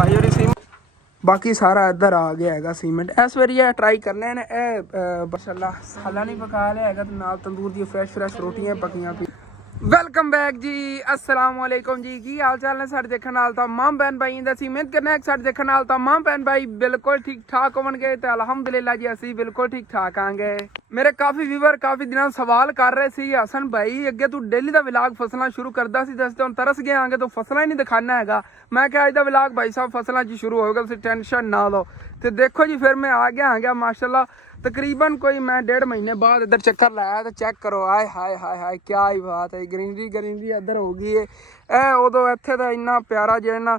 भाई और सीमेंट बाकी सारा इधर आ गया है सीमेंट। इस बारी ट्राई करने ने माशाल्लाह साला नहीं पका लिया है तो नाल तंदूर दी फ्रैश रोटियां पकियां पी। वेलकम बैक जी, अस्सलाम वालेकुम जी। की हाल चाल ने साडे देखण नाल तमाम भैन भाई दा उम्मीद करने साडे देखण नाल तमाम भैन भाई बिल्कुल ठीक ठाक होवणगे ते अलहमदुलिल्लाह जी असी बिल्कुल ठीक ठाक आंगे। मेरे काफ़ी व्यूवर काफ़ी दिनों सवाल कर रहे सी हसन भाई अगे तू डेली का विलाग फसलों शुरू करता सी दस हुण तरस गए आंगे तो फसलों ही नहीं दिखाना है। मैं क्या अज का विलाग भाई साहब फसलों च शुरू होगा, तुम टेंशन ना लो। तो देखो जी फिर मैं आ गया माशाल्लाह तकरीबन कोई मैं 1.5 महीने बाद इधर चक्कर लाया तो चेक करो आए हाय हाय हाय क्या ही बात है। ग्रीनरी इधर हो गई है। उदों इत्थे दा इन्ना प्यारा जो ना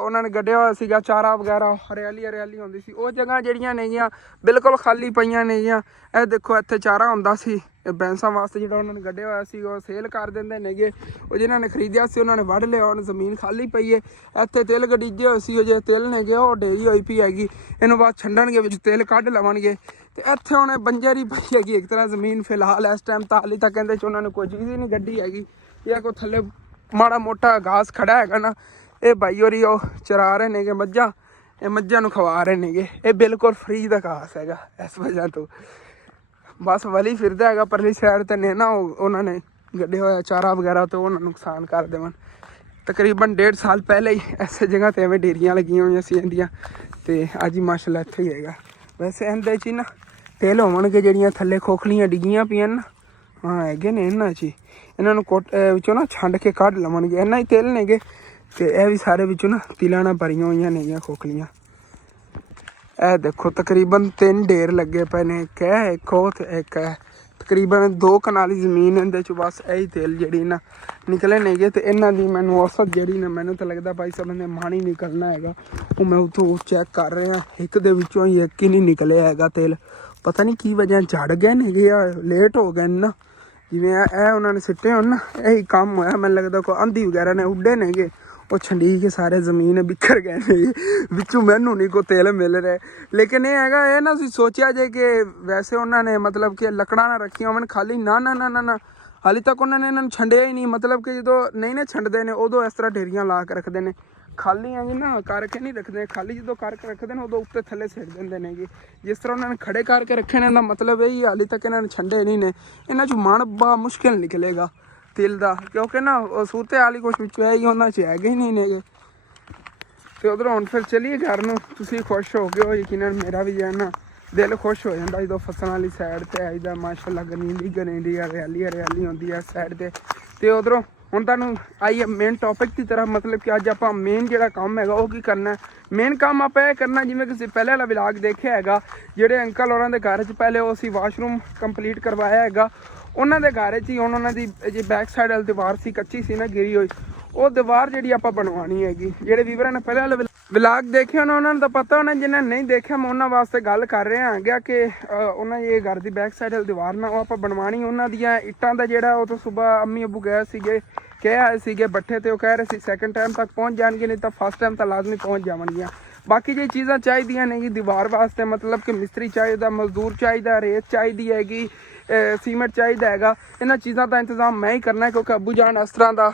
उन्होंने गड्ढिया होया सीगा चारा वगैरह हरियाली होंदी सी। वो जगह जड़ियां नेगियां बिल्कुल खाली पईयां नेगियां। ਇਹ देखो इत्थे चारा ਹੁੰਦਾ ਸੀ बैंसा वास्ते ਜਿਹੜਾ ਉਹਨਾਂ ਨੇ ਗੱਡਿਆ ਹੋਇਆ ਸੀ ਉਹ ਸੇਲ ਕਰ ਦਿੰਦੇ ਨੇਗੇ। ਉਹ ਜਿਨ੍ਹਾਂ ਨੇ ਖਰੀਦਿਆ ਸੀ ਉਹਨਾਂ ਨੇ ਵੱਢ ਲਿਆ, ਹੁਣ ਜ਼ਮੀਨ ਖਾਲੀ ਪਈ ਹੈ। ਇੱਥੇ ਤਿਲ ਗੱਡੀਜੇ ਹੋਏ ਸੀ ਉਹ ਜੇ ਤਿਲ ਨੇਗੇ ਉਹ ਢੇਰੀ ਹੋਈ ਪਈ ਹੈਗੀ, ਇਹਨੂੰ ਬਾਅਦ ਛੰਡਣਗੇ ਵਿੱਚ ਤੇਲ ਕੱਢ ਲਵਣਗੇ। ਤੇ ਇੱਥੇ ਹੁਣ ਬੰਜਰ ਹੀ ਪਈ ਹੈਗੀ ਇੱਕ ਤਰ੍ਹਾਂ ਜ਼ਮੀਨ ਫਿਲਹਾਲ ਇਸ ਟਾਈਮ ਤਾਂ ਹਾਲੀ ਤੱਕ ਕਹਿੰਦੇ ਚ ਉਹਨਾਂ ਨੇ ਕੋਈ ਚੀਜ਼ ਹੀ ਨਹੀਂ ਗੱਡੀ ਹੈਗੀ ਜਾਂ ਕੋਈ ਥੱਲੇ ਮਾੜਾ ਮੋਟਾ ਘਾਸ ਖੜਾ ਹੈਗਾ ਨਾ। ਇਹ ਭਾਈ ਹੋਰੀ ਉਹ ਚਰਾ ਰਹੇ ਨੇਗੇ ਮੱਝਾਂ, ਇਹ ਮੱਝਾਂ ਨੂੰ ਖਵਾ ਰਹੇ ਨੇਗੇ। ਇਹ ਬਿਲਕੁਲ ਫ੍ਰੀ ਦਾ ਘਾਸ ਹੈਗਾ ਇਸ ਵਜ੍ਹਾ ਤੋਂ बस वली फिरदा है परली साइड ते ने ना उन्होंने गड्ढे होया चारा वगैरह तो उन्होंने नुकसान कर देवन। तकरीबन 1.5 साल पहले ही ऐसे जगह ते एवें डेरियां लगी हुई सी इंदियां ते अज माशाल्लाह इत्थे ही हैगा। वैसे इंदे च ना तिल होवणगे ਜਿਹੜੀਆਂ ਥੱਲੇ खोखलियां डिगियां पईयां ना हाँ हैगे ने इन्हां च इन्हां नूं कोट विचों ना छंड के कढ लवणगे। इन्ना ही तिल नेगे ते ਇਹ भी सारे विचों ना तिलां नाल भरीआं होईआं नेगीआं खोखलियां। ਇਹ देखो तकरीबन 3 ढेर लगे पे ने, एक है एक हो ते एक है। तकरीबन 2 कनाली जमीन इहदे च बस यही तेल ਜਿਹੜੀ ना निकले नेगे ते इन्हां दी मैनूं औसत ਜਿਹੜੀ ना मैनूं तो लगदा भाई साहब ने माण ही निकलना हैगा। वो मैं उत्थों चैक कर रहा एक दे विचों ही एक ही नहीं निकले हैगा तेल। पता नहीं की वजह झड़ गए नेगे या लेट हो गए ना जिवें ਇਹ ਉਹਨਾਂ ਨੇ ਸਿੱਟੇ ਹੋਣ ਨਾ ਇਹੀ ਕੰਮ ਹੋਇਆ। ਮੈਨੂੰ ਲੱਗਦਾ ਕੋਈ ਆਂधी ਵਗੈਰਾ ਨੇ ਉੱਡੇ ਨੇਗੇ ਉਹ ਛੰਡੀ के सारे जमीन बिखर गए ने विचों मैनू नहीं कोई तेल मिल रहा। लेकिन ये हैगा ये ना सोचा जे कि वैसे उन्होंने मतलब कि लकड़ा ना रखिया होवन खाली ना ना ना ना ना हाली तक उन्होंने इन्होंने छंडिया ही नहीं। मतलब कि जो नहीं ना छंडते हैं उदों इस तरह ढेरियां ला के रखते हैं, खाली है ना करके नहीं रखते। खाली जो करके रखते हैं उदों उत्ते थले सिट देंगे ने। जिस तरह उन्होंने खड़े करके रखे ने मतलब यही हाली तक इन्होंने छंडे नहीं ने। इन्हां चों मण बा मुश्किल निकलेगा तिल का क्योंकि ना सूरत हाल ही कुछ बिचों है ही उन्होंने च हैगे ही नहीं नेगे। तो उधरों हुण फिर चलिए घर नूं। तुसीं खुश हो गए हो यकीनन मेरा भी है ना दिल खुश हो जाता जो फसलों वाली साइड ते आईदा। माशाल्लाह ग्रीनरी हरियाली होंदी है साइड ते। ते उधरों हुण तुहानूं आई मेन टॉपिक की तरह मतलब कि अज आपां मेन जिहड़ा काम हैगा वो की करना है। मेन काम आपां इह करना जिवें कि पहले वाला विलाग देखिआ हैगा जिहड़े अंकल होरां दे घर च पहले वो असीं वाशरूम कंप्लीट करवाया हैगा। उन्होंने घर च ही हुण उन्हां दी जी बैक साइड वाली दीवार सी कच्ची सी ना गिरी हुई वो दीवार जी आप बनवानी हैगी। जेडे वीवर ने पहले वाले विलाग देखे उन्होंने तो पता होना, जिन्हें नहीं देखा मैं उन्होंने वास्ते गल कर रहा हाँ कि उन्हें ये घर की बैक साइड वाली दीवार ना वो आप बनवानी। उन्होंने दियाँ इट्टां दा जेहड़ा वो तो सुबह अम्मी अबू गए सीगे कह आए सीगे बट्ठे ते वो कह रहे सी सैकेंड टाइम तक पहुँच जाएंगे नहीं तो फर्स्ट टाइम तक लाजमी पहुँच जावणगियां। बाकी जो चीज़ां चाहिए नहीं दीवार वास्ते मतलब कि मिस्त्री चाहिए, मजदूर चाहिए, रेत चाहिए हैगी, सीमेंट चाहिए हैगा। इन्हां चीज़ों का इंतजाम मैं ही करना है क्योंकि अबू जान इस तरह का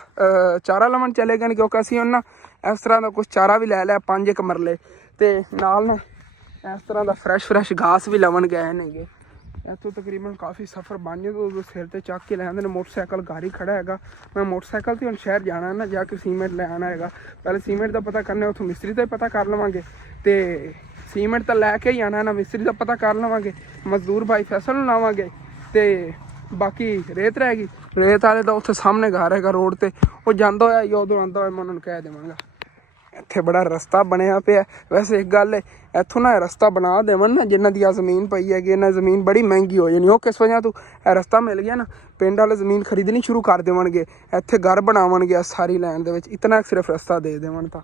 चारा लवन चले गए क्योंकि असीं उन्हां इस तरह का कुछ चारा भी लै लिया 5 मरले ते नाल ना इस तरह का फ्रैश घास भी लवन गए नेगे। इतों तकरीबन काफ़ी सफ़र बन जाए तो सिर ते चक के लैंदे ने। मोटरसाइकिल घर ही खड़ा हैगा। मैं मोटरसाइकिल से हुण शहर जाना ना जाके सीमेंट लै आना हैगा। पहले सीमेंट का पता करना उतों मिस्त्री का पता कर लवांगे तो सीमेंट तो लैके ही आना ना मिस्त्री का पता कर लवांगे, मजदूर भाई फैसल नूं लावांगे ते बाकी रेत रहेगी। रेत वाले तो उत्थे सामने घर हैगा रोड ते वो जांदा होया या उधरों आंदा होया मैं उन्होंने कह देवांगा। इत्थे बड़ा रस्ता बनया पिया। वैसे एक गल है इत्थों ना रस्ता बना देवन ना जिन्हां दी जमीन पई हैगी इन्हां जमीन बड़ी महंगी हो जानी। वो किस वजह तो रस्ता मिल गया ना पिंड वाले जमीन खरीदनी शुरू कर देवणगे, इत्थे घर बनावणगे सारी लैंड दे विच इतना सिर्फ रस्ता दे देवन तां।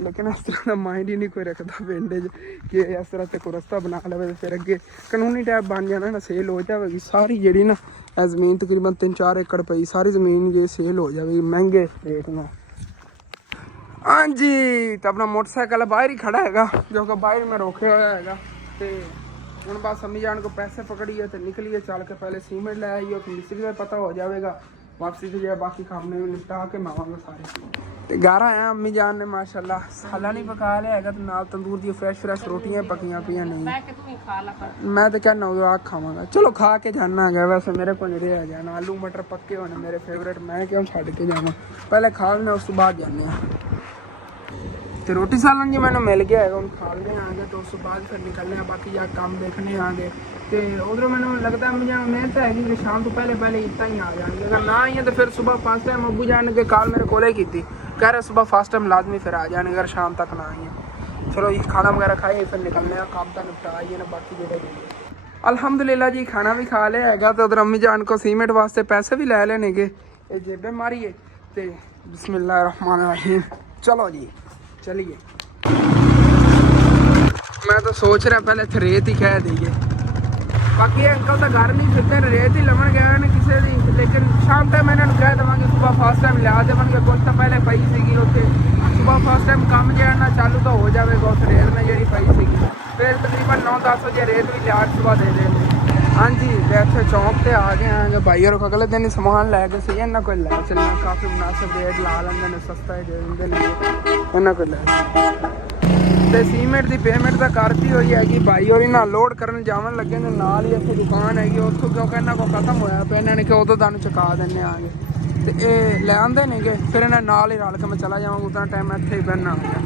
लेकिन इस तरह का माइंड ही नहीं कोई रखता पिंड कि इस तरह से कोई रस्ता बना लवे फिर अगे कानूनी टाइप बन जाना ना सेल हो जाएगी सारी जी ना। जमीन तकरीबन 3-4 एकड़ पई सारी जमीन ये सेल हो जाएगी महंगे रेट में। हाँ जी तो अपना मोटरसाइकिल बाहर ही खड़ा हैगा जो कि बाहर में रोके हुआ हैगा। तो हूँ बस अम्मी जान को पैसे पकड़िए तो निकलिए चल के पहले सीमेंट ले आइए तो मिस्त्री का पता हो जाएगा वापसी से जो बाकी काम ने निपटा के मैं आवांगा सारे ते घर आया। अम्मी जान ने माशाल्लाह साला नहीं पका लिया है तो नाल तंदूर दी फ्रेश रोटियां पकियां पियां नहीं। मैं तो क्या नौजवान खावांगा। चलो खा के जाना है। वैसे मेरे को नहीं रह जाना। आलू मटर पक्के होने मेरे फेवरेट। मैं क्यों छड़ के जावां। पहले खा लेने उस बाद जाने तो रोटी सालन जी मैंने मिल गया है। हम खा लेने आगे तो उस बाद फिर निकलने बाकी या काम देखने आगे तो उधर मैंने लगता है मुझे मेहनत है कि शाम तो पहले इतना ही आ जाएंगे। अगर ना आई है तो फिर सुबह फर्स्ट टाइम अबू जाने के कॉल मेरे कोले की थी कह रहे सुबह फर्स्ट टाइम लाजमी फिर आ जाने अगर शाम तक ना आई है। चलो ये खाना वगैरह खाए फिर निकलने का काम तो निपटा आइए ना बाकी जो अल्हम्दुलिल्लाह जी खाना भी खा लिया है तो उधर अम्मी जान को सीमेंट वास्ते पैसे भी ले लेने के जेबे मारिए तो बिस्मिल्लाहिर्रहमानिर्रहीम। चलो जी चलिए। मैं तो सोच रहा पहले थे रेत ही कह दीजिए। बाकी अंकल तो घर नहीं फिरते रेत ही लवन गए ने किसी दी लेकिन शाम टाइम इन्होंने कह देवांगे सुबह फर्स्ट टाइम लिया देवांगे कुछ तो पहले पई सी उत्थे सुबह फर्स्ट टाइम काम जाना चालू तो हो जाएगा उस रेत में जी पई सी फिर तकरीबन 9-10 बजे रेत भी लिया सुबह दे देंगे। हाँ जी इतने चौंक से आ गए हैं भाई और अगले दिन ही समान लैके सही इन्ना कोई लै चलना काफ़ी मुनासिब रेट ला लेंगे सस्ता ही दे देंगे इन्ना कोई लै ਤੇ ਸੀਮੈਂਟ ਦੀ ਪੇਮੈਂਟ ਤਾਂ ਕਰਤੀ ਹੋਈ ਹੈਗੀ ਭਾਈ ਹੋਰੀ ਨਾਲ ਲੋਡ ਕਰਨ ਜਾਵਣ ਲੱਗੇ ਨੇ ਨਾਲ ਹੀ ਇੱਥੇ ਦੁਕਾਨ ਹੈਗੀ ਉੱਥੋਂ ਕਿਉਂਕਿ ਇਹਨਾਂ ਕੋਲ ਖਤਮ ਹੋਇਆ ਪਿਆ ਇਹਨਾਂ ਨੇ ਕਿ ਉਦੋਂ ਤੁਹਾਨੂੰ ਚੁਕਾ ਦਿੰਨੇ ਆਗੇ ਤੇ ਇਹ ਲੈ ਆਂਦੇ ਨੇਗੇ ਫਿਰ ਇਹਨਾਂ ਨਾਲ ਹੀ ਰਲ ਕੇ ਮੈਂ ਚਲਾ ਜਾਵਾਂਗਾ ਉतना ਟਾਈਮ ਇੱਥੇ ਹੀ ਬਹਿਣਾ ਹੋਇਆ।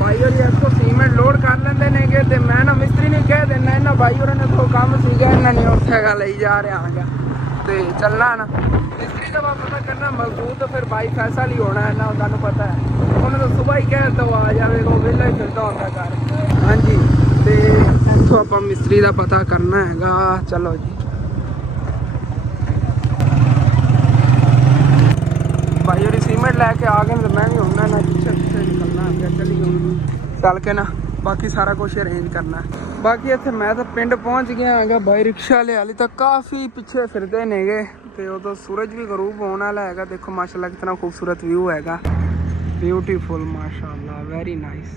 ਭਾਈ ਹੋਰੀ ਇੱਥੋਂ ਸੀਮੈਂਟ ਲੋਡ ਕਰ ਲੈਂਦੇ ਨੇਗੇ ਤੇ ਮੈਂ ਨਾ ਮਿਸਤਰੀ ਨੂੰ ਕਹਿ ਦਿੰਦਾ ਇਹਨਾਂ ਭਾਈ ਹੋਰਾਂ ਨੇ ਤੋਂ ਕੰਮ ਸੀਗਾ ਇਹਨਾਂ ਨੇ ਉੱਥੇ ਹੈਗਾ ਲਈ ਜਾ ਰਿਹਾ ਆਗਾ ਤੇ ਚੱਲਣਾ ਨਾ मिस्त्री का पता करना मजबूत तो फिर भाई फैसल ही होना है ना तुहानू पता है उन्होंने तो सुबह ही कह तो आ जाएगा वेला ही फिरता होता घर। हाँ जी तो इतों आप मिस्त्री का पता करना है। चलो जी भाई और सीमेंट लैके आ गए तो मैं भी होना ना पीछे निकलना है चली चल के ना बाकी सारा कुछ अरेंज करना है। बाकी इतने मैं तो पिंड पहुँच गया है भाई रिक्शा ले वाली तो काफ़ी पीछे फिरते नेगे तो उदो सूरज भी गरूब होने वाला है। देखो माशाल्लाह कितना खूबसूरत व्यू है ब्यूटीफुल माशाल्लाह वेरी नाइस।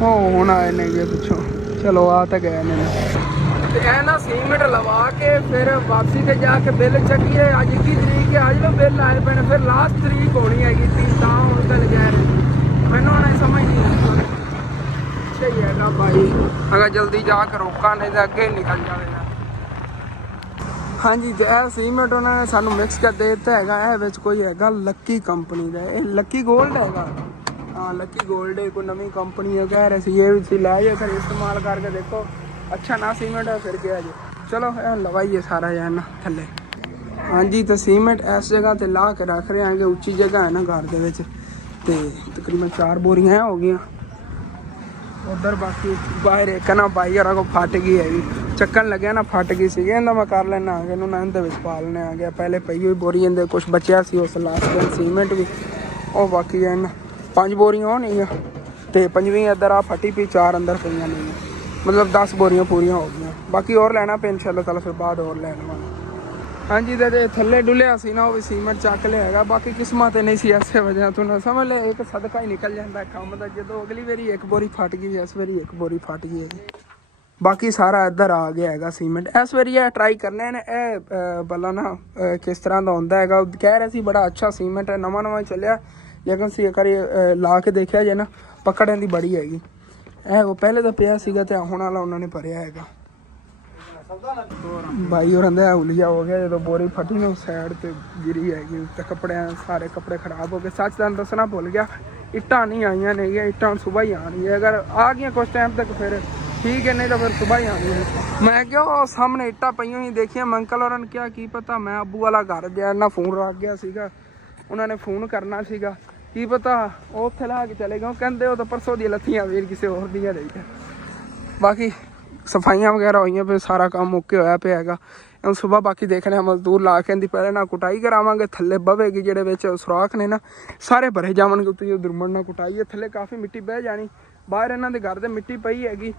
हो होना आए ने पिछों चलो आ तो गए ने ना सीमेंट लवा के फिर वापसी से जाके बिल चकीए अज 21 तरीक है अज तो बिल आए पे फिर लास्ट तरीक होनी है 30 तक जा रहे मैनू होना समझ नहीं सही है भाई अगर जल्दी जाकर रोका नहीं तो अगे निकल जाएगा। हाँ जी तो यह सीमेंट उन्होंने सानू मिक्स कर दे दिता है कोई है लक्की कंपनी का ये लक्की गोल्ड है। हाँ लक्की गोल्ड है कोई नवी कंपनी है कह रहे ये भी लै जाए फिर इस्तेमाल करके देखो अच्छा ना सीमेंट है फिर क्या जी चलो लवाइए सारा यार ना थले। हाँ जी तो सीमेंट इस जगह पर ला के रख रहे हैं उच्ची जगह है ना घर के तकरीबन 4 बोरियां हो गई उधर बाकी बाहर एक ना भाई और को फट गई हैगी चक्कन लगे ना फट गई सी मैं कर लेना आ गया ना इहदे पा लेने आ गया पहले पई हुई बोरी इहदे कुछ बचिया सी उस लास्ट दिन सीमेंट भी और बाकी है ना 5 बोरियां होनी तो 5वीं इधर आ फटी पी 4 अंदर पईयां नहीं मतलब 10 बोरियां पूरियां हो गई बाकी और लेना पे इंशाल्लाह ताला फिर बाद और ले लवांगे। हाँ जी तो थले डुलिया सी ना वो भी सीमेंट चक लिया बाकी किस्मत नहीं सी ऐसे वजह तू ना समझ ले एक सदका ही निकल जाता काम का जो अगली बारी एक बोरी फट गई इस बारी एक बोरी फट गई है। बाकी सारा इधर आ गया है सीमेंट इस बारी ट्राई करने ने भला ना किस तरह का होंदा है कह रहे सी बड़ा अच्छा सीमेंट है नवा चलिया लेकिन सी एक ला के देखा जाए ना पकड़न की बड़ी हैगी वो पहले तो पिया सीगा ते हुण वाला उन्होंने भरिया है भाई और उलिया हो गया जो बोरी फटी ना उस साइड ते गिरी हैगी तो कपड़े सारे कपड़े खराब हो गए। सच तुहानू दसना भुल गया इट्टां नहीं आईयां ने इट्टां सुबह ही आनी है अगर आ गई कुछ टाइम तक फिर ठीक है नहीं तो फिर सुबह ही आनी है। मैं क्यों सामने इट्टां पईयां ही देखिया अंकल और क्या की पता मैं अबू वाला घर गया ना फोन रख गया सीगा उन्होंने फोन करना सीगा की पता वो उत्थे ला के चले गए कहते वो तो परसों दी लत्थियां वीर किसी होर दियां रही बाकी सफाइयां वगैरह हुई पे सारा काम ओके होया पे हैगा हम सुबह बाकी देखने मजदूर ला के पहले ना कुटाई करावांगे थल्ले बवेगी जेडे विच सुराख ने ना सारे भरे जावणगे उत्ते उधर मुड़ना कुटाई थल्ले काफ़ी मिट्टी बह जानी बाहर इन्हां दे घर ते मिट्टी पई हैगी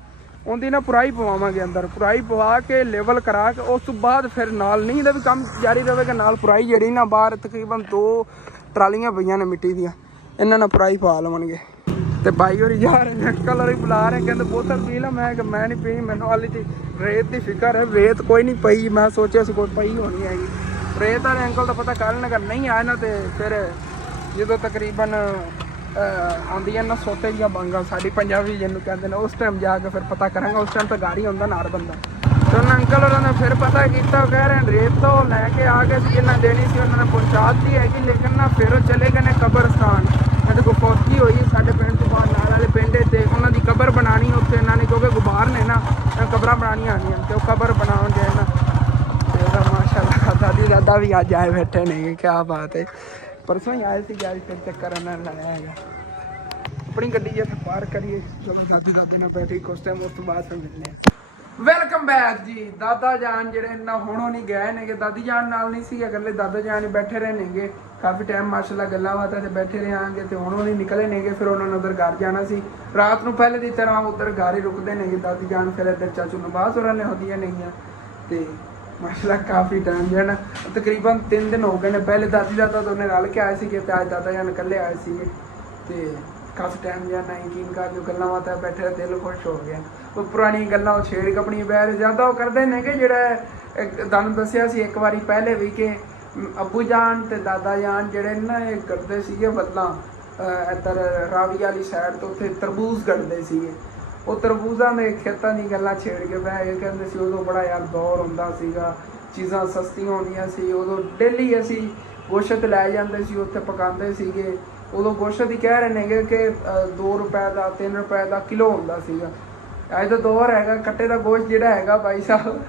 उनकी ना पुराई पवावांगे अंदर पुराई पवा के लेवल करा के उस तो बाद फिर नाल नहीं दा भी काम जारी रहेगा नाल पुराई जिहड़ी ना बाहर तकरीबन 2 ट्रालियां पईयां ने मिट्टी दियां इन्हां नाल पुराई पा लवणगे ਤੇ ਭਾਈ ਹੋਰੀ ਜਾ ਰਹੇ ਨੇ, ਅੰਕਲ ਹੋਰੀ ਬੁਲਾ ਰਹੇ, ਕਹਿੰਦੇ ਬੋਤਲ ਪੀ ਲਾ। ਮੈਂ ਕਿ ਮੈਂ ਨਹੀਂ ਪੀਣੀ, ਮੈਨੂੰ ਹਾਲੀ ਤੇ ਰੇਤ ਦੀ ਫਿਕਰ ਹੈ। ਰੇਤ ਕੋਈ ਨਹੀਂ ਪਈ, ਮੈਂ ਸੋਚਿਆ ਸੀ ਕੋਈ ਪਈ ਹੋਣੀ ਹੈਗੀ ਰੇਤ। ਵਾਲੇ ਅੰਕਲ ਦਾ ਪਤਾ ਕਰਨ ਅਗਰ ਨਹੀਂ ਆਇਆ ਨਾ, ਤੇ ਫਿਰ ਜਦੋਂ ਤਕਰੀਬਨ ਆਉਂਦੀਆਂ ਨਾ ਸੋਤੇ ਦੀਆਂ ਬਾਂਗਾਂ, ਸਾਡੀ ਪੰਜਾਬੀ ਜਿਹਨੂੰ ਕਹਿੰਦੇ ਨੇ, ਉਸ ਟਾਈਮ ਜਾ ਕੇ ਫਿਰ ਪਤਾ ਕਰਾਂਗਾ। ਉਸ ਟਾਈਮ ਤਾਂ ਗਾੜੀ ਹੁੰਦਾ ਨਾਲ ਬੰਦਾ। ਤੇ ਉਹਨਾਂ ਅੰਕਲ ਹੋਰਾਂ ਨੇ ਫਿਰ ਪਤਾ ਕੀਤਾ, ਕਹਿ ਰਹੇ ਰੇਤ ਤੋਂ ਲੈ ਕੇ ਆ ਗਏ ਸੀ, ਇਹਨਾਂ ਦੇਣੀ ਸੀ, ਉਹਨਾਂ ਨੇ ਪਹੁੰਚਾ ਦਿੱਤੀ ਹੈਗੀ। ਲੇਕਿਨ ਨਾ ਫਿਰ ਉਹ ਚਲੇ ਗਏ ਨੇ ਕਬਰਸਤਾਨ। ਇਹਦੇ ਕੋਲ ਫੌਜੀ ਹੋਈ ਸਾਡੇ ਪਿੰਡ ਤੋਂ ਬਾਹਰ ਨਾਲ ਵਾਲੇ ਪਿੰਡ, ਤੇ ਉਹਨਾਂ ਦੀ ਕਬਰ ਬਣਾਉਣੀ ਉੱਥੇ ਇਹਨਾਂ ਨੇ, ਕਿਉਂਕਿ ਗੁਬਾਰ ਨੇ ਨਾ ਕਬਰਾਂ ਬਣਾਉਣੀਆਂ ਆਉਂਦੀਆਂ, ਤੇ ਉਹ ਕਬਰ ਬਣਾਉਣ ਗਏ ਨਾ। ਤੇ ਉਹਦਾ ਮਾਸ਼ਾਅੱਲਾ ਦਾਦੀ ਦਾਦਾ ਵੀ ਅੱਜ ਆਏ ਬੈਠੇ ਨੇ, ਕਿਆ ਬਾਤ ਹੈ। ਪਰਸੋਂ ਹੀ ਆਏ ਸੀ, ਅੱਜ ਫਿਰ ਚੱਕਰ ਇਹਨਾਂ ਨੇ ਲਾਇਆ ਹੈਗਾ। ਆਪਣੀ ਗੱਡੀ ਜੇ ਪਾਰਕ ਕਰੀਏ, ਚਲੋ ਦਾਦੀ ਦਾਦੇ ਨਾਲ ਬੈਠੀ ਕੁਛ ਟਾਈਮ, ਉਸ ਤੋਂ ਬਾਅਦ ਫਿਰ ਮਿਲਨੇ ਆ। ਵੈਲਕਮ ਬੈਕ ਜੀ। ਦਾਦਾ ਜਾਨ ਜਿਹੜੇ ਨਾ ਹੁਣੋਂ ਨਹੀਂ ਗਏ ਨੇਗੇ, ਦਾਦੀ ਜਾਨ ਨਾਲ ਨਹੀਂ ਸੀ, ਇਕੱਲੇ ਦਾਦਾ ਜਾਨ ਹੀ ਬੈਠੇ ਰਹੇ ਨੇਗੇ ਕਾਫੀ ਟਾਈਮ ਮਾਸ਼ਾਅੱਲਾ ਗੱਲਾਂ ਬਾਤਾਂ ਤੇ ਬੈਠੇ ਰਹਾਂਗੇ। ਤੇ ਹੁਣ ਉਹ ਨਹੀਂ ਨਿਕਲੇ ਨੇਗੇ, ਫਿਰ ਉਹਨਾਂ ਨੇ ਉਧਰ ਘਰ ਜਾਣਾ ਸੀ ਰਾਤ ਨੂੰ, ਪਹਿਲੇ ਦੀ ਤਰ੍ਹਾਂ ਉਧਰ ਘਰ ਹੀ ਰੁਕਦੇ ਨੇਗੇ ਦਾਦੀ ਜਾਨ। ਫਿਰ ਇੱਧਰ ਚਾਚੂ ਨਵਾਜ਼ ਹੋਰਾਂ ਨੇ ਹੁੰਦੀਆਂ ਨੇਗੀਆਂ। ਤੇ ਮਾਸ਼ਾਅੱਲਾ ਕਾਫੀ ਟਾਈਮ ਜਿਹੜਾ ਤਕਰੀਬਨ 3 ਦਿਨ ਹੋ ਗਏ ਨੇ। ਪਹਿਲੇ ਦਾਦੀ ਦਾਦਾ ਦੋਨੇ ਰਲ ਕੇ ਆਏ ਸੀਗੇ, ਤੇ ਅੱਜ ਦਾਦਾ ਜਾਨ ਇਕੱਲੇ ਆਏ ਸੀਗੇ। ਤੇ ਕਾਫੀ ਟਾਈਮ ਜਿਹੜਾ ਨਾ ਯਕੀਨ ਕਰ ਜੋ ਗੱਲਾਂ ਬਾਤਾਂ ਬੈਠੇ, ਦਿਲ ਖੁਸ਼ ਹੋ ਗਿਆ। ਉਹ ਪੁਰਾਣੀ ਗੱਲਾਂ ਉਹ ਛੇੜ ਆਪਣੀ ਬੈਰ ਜ਼ਿਆਦਾ ਉਹ ਕਰਦੇ ਨੇ ਕਿ ਜਿਹੜਾ ਤੁਹਾਨੂੰ ਦੱਸਿਆ ਸੀ ਇੱਕ ਵਾਰੀ ਪਹਿਲੇ ਵੀ, ਕਿ ਅੱਬੂ ਜਾਨ ਤੇ ਦਾਦਾ ਜਾਨ ਜਿਹੜੇ ਨਾ ਇਹ ਕਰਦੇ ਸੀਗੇ ਵੱਲਾਂ ਇੱਧਰ ਰਾਵੀ ਵਾਲੀ ਸਾਈਡ ਤੋਂ, ਉੱਥੇ ਤਰਬੂਜ਼ ਕੱਢਦੇ ਸੀਗੇ। ਉਹ ਤਰਬੂਜ਼ਾਂ ਦੇ ਖੇਤਾਂ ਦੀ ਗੱਲਾਂ ਛੇੜ ਕੇ ਬਹਿ ਗਏ। ਕਹਿੰਦੇ ਸੀ ਉਦੋਂ ਬੜਾ ਯਾਰ ਦੌਰ ਹੁੰਦਾ ਸੀਗਾ, ਚੀਜ਼ਾਂ ਸਸਤੀਆਂ ਹੁੰਦੀਆਂ ਸੀ ਉਦੋਂ, ਡੇਲੀ ਅਸੀਂ ਗੋਸ਼ਤ ਲੈ ਜਾਂਦੇ ਸੀ, ਉੱਥੇ ਪਕਾਉਂਦੇ ਸੀਗੇ। ਉਦੋਂ ਗੋਸ਼ਤ ਹੀ ਕਹਿ ਰਹੇ ਨੇਗੇ ਕਿ 2 ਰੁਪਏ ਦਾ 3 ਰੁਪਏ ਦਾ ਕਿਲੋ ਹੁੰਦਾ ਸੀਗਾ। ਅੱਜ ਦਾ ਦੌਰ ਹੈਗਾ ਕੱਟੇ ਦਾ ਗੋਸ਼ਤ ਜਿਹੜਾ ਹੈਗਾ ਭਾਈ ਸਾਹਿਬ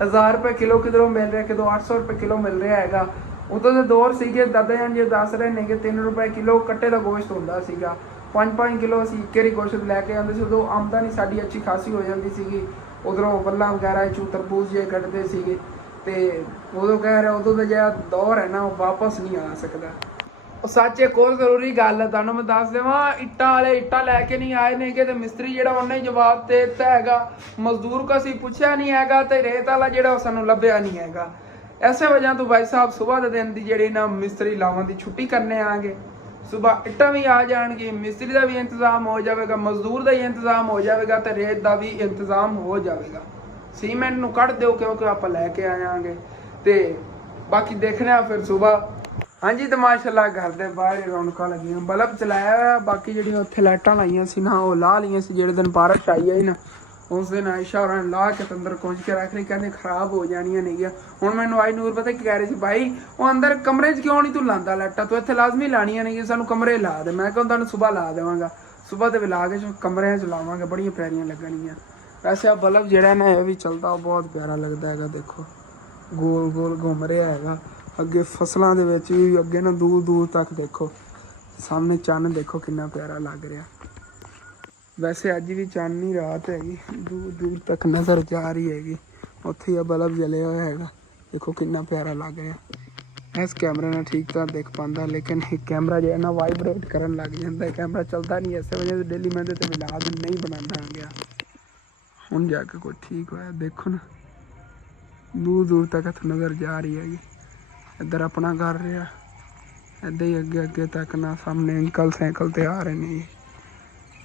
1000 ਰੁਪਏ ਕਿਲੋ ਕਿਧਰੋਂ ਮਿਲ ਰਿਹਾ, ਕਿਦੋਂ 800 ਰੁਪਏ ਕਿਲੋ ਮਿਲ ਰਿਹਾ ਹੈਗਾ। ਉਦੋਂ ਦੇ ਦੌਰ ਸੀਗੇ, ਦਾਦਾ ਜਾਨ ਜੀ ਦੱਸ ਰਹੇ ਨੇ ਕਿ 3 ਰੁਪਏ ਕਿਲੋ ਕੱਟੇ ਦਾ ਗੋਸ਼ਤ ਹੁੰਦਾ ਸੀਗਾ। 5-5 ਕਿਲੋ ਅਸੀਂ ਇੱਕ ਵਾਰੀ ਗੋਸ਼ਤ ਲੈ ਕੇ ਆਉਂਦੇ ਸੀ। ਉਦੋਂ ਆਮਦਨੀ ਸਾਡੀ ਅੱਛੀ ਖਾਸੀ ਹੋ ਜਾਂਦੀ ਸੀਗੀ। ਉਧਰੋਂ ਵੱਲਾਂ ਵਗੈਰਾ ਚੋਂ ਤਰਬੂਜ਼ ਜੇ ਕੱਢਦੇ ਸੀਗੇ। ਤੇ ਉਦੋਂ ਕਹਿ ਰਿਹਾ ਉਦੋਂ ਦਾ ਜਿਹੜਾ ਦੌਰ ਹੈ ਨਾ ਉਹ ਵਾਪਸ ਨਹੀਂ ਆ ਸਕਦਾ। ਉਹ ਸੱਚ ਇੱਕ ਹੋਰ ਜ਼ਰੂਰੀ ਗੱਲ ਹੈ ਤੁਹਾਨੂੰ ਮੈਂ ਦੱਸ ਦੇਵਾਂ, ਇੱਟਾਂ ਵਾਲੇ ਇੱਟਾਂ ਲੈ ਕੇ ਨਹੀਂ ਆਏ ਨੇਗੇ, ਤੇ ਮਿਸਤਰੀ ਜਿਹੜਾ ਉਹਨੇ ਹੀ ਜਵਾਬ ਦੇ ਦਿੱਤਾ ਹੈਗਾ। ਮਜ਼ਦੂਰ ਕੋ ਅਸੀਂ ਪੁੱਛਿਆ ਨਹੀਂ ਹੈਗਾ, ਤੇ ਰੇਤ ਵਾਲਾ ਜਿਹੜਾ ਉਹ ਸਾਨੂੰ ਲੱਭਿਆ ਨਹੀਂ ਹੈਗਾ। ਐਸੇ ਵਜ੍ਹਾ ਤੋਂ ਭਾਈ ਸਾਹਿਬ ਸੁਬਾਹ ਦੇ ਦਿਨ ਦੀ ਜਿਹੜੀ ਨਾ ਮਿਸਤਰੀ ਲਾਵਾਂ ਦੀ ਛੁੱਟੀ ਕਰਨੇ ਆਂਗੇ। ਸੁਬਾਹ ਇੱਟਾਂ ਵੀ ਆ ਜਾਣਗੀ, ਮਿਸਤਰੀ ਦਾ ਵੀ ਇੰਤਜ਼ਾਮ ਹੋ ਜਾਵੇਗਾ, ਮਜ਼ਦੂਰ ਦਾ ਹੀ ਇੰਤਜ਼ਾਮ ਹੋ ਜਾਵੇਗਾ, ਤੇ ਰੇਤ ਦਾ ਵੀ ਇੰਤਜ਼ਾਮ ਹੋ ਜਾਵੇਗਾ। ਸੀਮੈਂਟ ਨੂੰ ਕੱਢ ਦਿਓ ਕਿਉਂਕਿ ਆਪਾਂ ਲੈ ਕੇ ਆਵਾਂਗੇ, ਤੇ ਬਾਕੀ ਦੇਖਣੇ ਆ ਫਿਰ ਸੁਬਾਹ। ਹਾਂਜੀ ਤੇ ਮਾਸ਼ਾਅੱਲਾ ਘਰ ਦੇ ਬਾਹਰ ਰੌਣਕਾਂ ਲੱਗੀਆਂ, ਬਲਬ ਚਲਾਇਆ ਹੋਇਆ। ਬਾਕੀ ਜਿਹੜੀਆਂ ਉੱਥੇ ਲਾਈਟਾਂ ਲਾਈਆਂ ਸੀ ਨਾ ਉਹ ਲਾ ਲਈਆਂ ਸੀ ਜਿਹੜੇ ਦਿਨ ਬਾਰਿਸ਼ ਆਈ ਹੈ ਨਾ, ਉਸ ਦਿਨ ਆਇਸ਼ਾ ਹੋਰਾਂ ਨੇ ਲਾ ਕੇ ਅੰਦਰ ਕੁੰਝ ਕੇ ਰੱਖ ਲਈ, ਕਹਿੰਦੇ ਖਰਾਬ ਹੋ ਜਾਣੀਆਂ ਨੇਗੀਆਂ। ਹੁਣ ਮੈਨੂੰ ਆਈ ਨੂਰ ਪਤਾ ਕੀ ਕਹਿ ਰਹੀ ਸੀ, ਭਾਈ ਉਹ ਅੰਦਰ ਕਮਰੇ 'ਚ ਕਿਉਂ ਨਹੀਂ ਤੂੰ ਲਾਉਂਦਾ ਲਾਈਟਾਂ, ਤੂੰ ਇੱਥੇ ਲਾਜ਼ਮੀ ਲਾਣੀਆਂ ਨੇਗੀਆਂ, ਸਾਨੂੰ ਕਮਰੇ ਲਾ ਦੇ। ਮੈਂ ਕਿਹਾ ਤੁਹਾਨੂੰ ਸੁਬਾਹ ਲਾ ਦੇਵਾਂਗਾ, ਸੁਬਾਹ ਤੇ ਵੀ ਲਾ ਕੇ ਕਮਰਿਆਂ 'ਚ ਲਾਵਾਂਗੇ, ਬੜੀਆਂ ਪਿਆਰੀਆਂ ਲੱਗਣਗੀਆਂ। ਵੈਸੇ ਆ ਬਲਬ ਜਿਹੜਾ ਨਾ ਇਹ ਵੀ ਚੱਲਦਾ, ਉਹ ਬਹੁਤ ਪਿਆਰਾ ਲੱਗਦਾ ਹੈਗਾ। ਦੇਖੋ ਗੋਲ ਗੋਲ ਘੁੰਮ ਰਿਹਾ ਹੈਗਾ। ਅੱਗੇ ਫਸਲਾਂ ਦੇ ਵਿੱਚ ਵੀ ਅੱਗੇ ਨਾ ਦੂਰ ਦੂਰ ਤੱਕ ਦੇਖੋ, ਸਾਹਮਣੇ ਚੰਨ ਦੇਖੋ ਕਿੰਨਾ ਪਿਆਰਾ ਲੱਗ ਰਿਹਾ। ਵੈਸੇ ਅੱਜ ਵੀ ਚਾਨਣੀ ਰਾਤ ਹੈਗੀ, ਦੂਰ ਦੂਰ ਤੱਕ ਨਜ਼ਰ ਜਾ ਰਹੀ ਹੈਗੀ। ਉੱਥੇ ਹੀ ਬਲਬ ਜਲਿਆ ਹੋਇਆ ਹੈਗਾ, ਦੇਖੋ ਕਿੰਨਾ ਪਿਆਰਾ ਲੱਗ ਰਿਹਾ। ਇਸ ਕੈਮਰੇ ਨਾਲ ਠੀਕ ਤਾਂ ਦੇਖ ਪਾਉਂਦਾ, ਲੇਕਿਨ ਇਹ ਕੈਮਰਾ ਜਿਹੜਾ ਨਾ ਵਾਈਬ੍ਰੇਟ ਕਰਨ ਲੱਗ ਜਾਂਦਾ, ਕੈਮਰਾ ਚੱਲਦਾ ਨਹੀਂ। ਇਸੇ ਵਜ੍ਹਾ ਤੋਂ ਡੇਲੀ ਮੈਂ ਇਹਦੇ 'ਤੇ ਵਿਲਾਗ ਨਹੀਂ ਬਣਾਉਂਦਾ ਆ ਗਿਆ। ਹੁਣ ਜਾ ਕੇ ਕੋਈ ਠੀਕ ਹੋਇਆ, ਦੇਖੋ ਨਾ ਦੂਰ ਦੂਰ ਤੱਕ ਨਜ਼ਰ ਜਾ ਰਹੀ ਹੈਗੀ। ਇੱਧਰ ਆਪਣਾ ਘਰ ਰਿਹਾ, ਇੱਦਾਂ ਹੀ ਅੱਗੇ ਅੱਗੇ ਤੱਕ ਨਾ ਸਾਹਮਣੇ ਅੰਕਲ ਸਾਈਕਲ 'ਤੇ ਆ ਰਹੇ ਨੇ,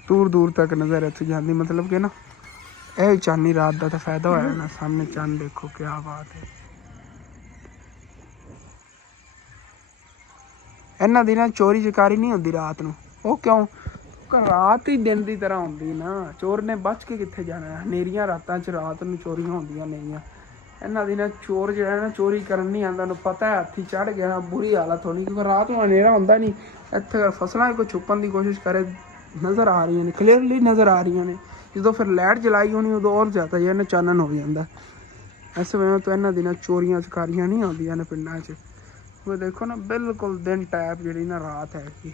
ਦੂਰ ਦੂਰ ਤੱਕ ਨਜ਼ਰ ਇੱਥੇ ਜਾਂਦੀ। ਮਤਲਬ ਕਿ ਨਾ ਇਹ ਚਾਨਣੀ ਰਾਤ ਦਾ ਤਾਂ ਫਾਇਦਾ ਹੋਇਆ ਨਾ, ਸਾਹਮਣੇ ਚੰਨ ਦੇਖੋ ਕਿਆ ਬਾਤ ਹੈ। ਇਹਨਾਂ ਦਿਨਾਂ ਚੋਰੀ ਚਕਾਰੀ ਨਹੀਂ ਹੁੰਦੀ ਰਾਤ ਨੂੰ। ਉਹ ਕਿਉਂ? ਰਾਤ ਹੀ ਦਿਨ ਦੀ ਤਰ੍ਹਾਂ ਹੁੰਦੀ ਨਾ, ਚੋਰ ਨੇ ਬਚ ਕੇ ਕਿੱਥੇ ਜਾਣਾ। ਹਨੇਰੀਆਂ ਰਾਤਾਂ 'ਚ ਰਾਤ ਨੂੰ ਚੋਰੀਆਂ ਹੁੰਦੀਆਂ ਨੇਗੀਆਂ। ਇਹਨਾਂ ਦਿਨਾਂ ਚੋਰ ਜਿਹੜਾ ਨਾ ਚੋਰੀ ਕਰਨ ਨਹੀਂ ਆਉਂਦਾ, ਉਹਨੂੰ ਪਤਾ ਹੈ ਹੱਥੀ ਚੜ੍ਹ ਗਿਆ ਬੁਰੀ ਹਾਲਤ ਹੋਣੀ, ਕਿਉਂਕਿ ਰਾਤ ਨੂੰ ਹਨੇਰਾ ਹੁੰਦਾ ਨਹੀਂ। ਇੱਥੇ ਫਸਲਾਂ ਕੋਈ ਛੁਪਣ ਦੀ ਕੋਸ਼ਿਸ਼ ਕਰੇ, ਨਜ਼ਰ ਆ ਰਹੀਆਂ ਨੇ, ਕਲੀਅਰਲੀ ਨਜ਼ਰ ਆ ਰਹੀਆਂ ਨੇ। ਜਦੋਂ ਫਿਰ ਲਾਈਟ ਜਲਾਈ ਹੋਣੀ ਉਦੋਂ ਹੋਰ ਜ਼ਿਆਦਾ ਜਿਹੜਾ ਚਾਨਣ ਹੋ ਜਾਂਦਾ। ਇਸ ਵਜ੍ਹਾ ਤੋਂ ਇਹਨਾਂ ਦਿਨਾਂ ਚੋਰੀਆਂ ਚਕਾਰੀਆਂ ਨਹੀਂ ਆਉਂਦੀਆਂ ਨੇ ਪਿੰਡਾਂ 'ਚ। ਉਹ ਦੇਖੋ ਨਾ ਬਿਲਕੁਲ ਦਿਨ ਟਾਈਪ ਜਿਹੜੀ ਨਾ ਰਾਤ ਹੈਗੀ।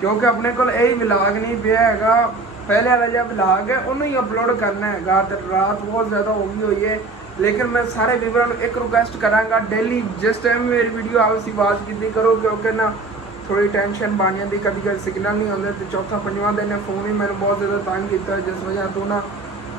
ਕਿਉਂਕਿ ਆਪਣੇ ਕੋਲ ਇਹ ਵਲੌਗ ਨਹੀਂ ਪਿਆ ਹੈਗਾ, ਪਹਿਲੇ ਵਾਲਾ ਜਿਹੜਾ ਵਲੌਗ ਹੈ ਉਹਨੂੰ ਹੀ ਅਪਲੋਡ ਕਰਨਾ ਹੈਗਾ, ਤੇ ਰਾਤ ਬਹੁਤ ਜ਼ਿਆਦਾ ਹੋ ਗਈ ਹੋਈ ਹੈ। ਲੇਕਿਨ ਮੈਂ ਸਾਰੇ ਵੀਵਰਾਂ ਨੂੰ ਇੱਕ ਰਿਕੁਐਸਟ ਕਰਾਂਗਾ, ਡੇਲੀ ਜਿਸ ਟਾਈਮ ਮੇਰੀ ਵੀਡੀਓ ਆਵੇ ਸੀ ਵਾਚ ਕੀਤੀ ਕਰੋ, ਕਿਉਂਕਿ ਨਾ ਥੋੜ੍ਹੀ ਟੈਨਸ਼ਨ ਬਣ ਜਾਂਦੀ, ਕਦੀ ਕਦੀ ਸਿਗਨਲ ਨਹੀਂ ਆਉਂਦੇ। ਤੇ ਚੌਥਾ ਪੰਜਵਾਂ ਦਿਨ ਨੇ ਫੋਨ ਵੀ ਮੈਨੂੰ ਬਹੁਤ ਜ਼ਿਆਦਾ ਤੰਗ ਕੀਤਾ, ਜਿਸ ਵਜ੍ਹਾ ਤੋਂ ਨਾ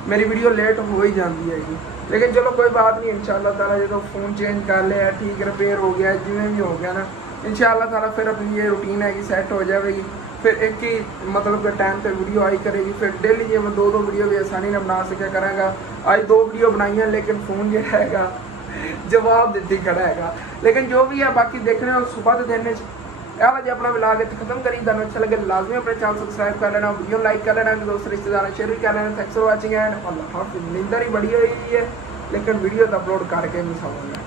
ਮੇਰੀ ਵੀਡੀਓ ਲੇਟ ਹੋ ਹੀ ਜਾਂਦੀ ਹੈਗੀ। ਲੇਕਿਨ ਚਲੋ ਕੋਈ ਬਾਤ ਨਹੀਂ, ਇਨਸ਼ਾਅੱਲਾ ਤਾਲਾ ਜਦੋਂ फ़ोन चेंज कर लिया ठीक रिपेयर हो गया जिमें भी हो गया ना, इंशाअल्लाह ताला फिर अपनी ये रूटीन हैगी सैट हो जाएगी। फिर एक ही मतलब कि टाइम पे वीडियो आई करेगी। फिर डेली जो मैं 2-2 वीडियो भी आसानी ना बना सके कराँगा। आज 2 वीडियो बनाई हैं लेकिन फ़ोन जो हैगा जवाब देती खड़ा हैगा। लेकिन जो भी है बाकी देखने और सुबह के दिन जी अपना व्लॉग इत्थे खत्म करी। तुहानू अच्छा लगे लाजमी अपने चैनल सब्सक्राइब कर लेना, वीडियो लाइक कर लेना, दोस्त रिश्तेदार शेयर भी कर लेना। थैंक्स फॉर वाचिंग एंड अल्लाह हाफिज़। नींदर ही बड़ी हुई है लेकिन वीडियो तो अपलोड करके नहीं सोऊंगा।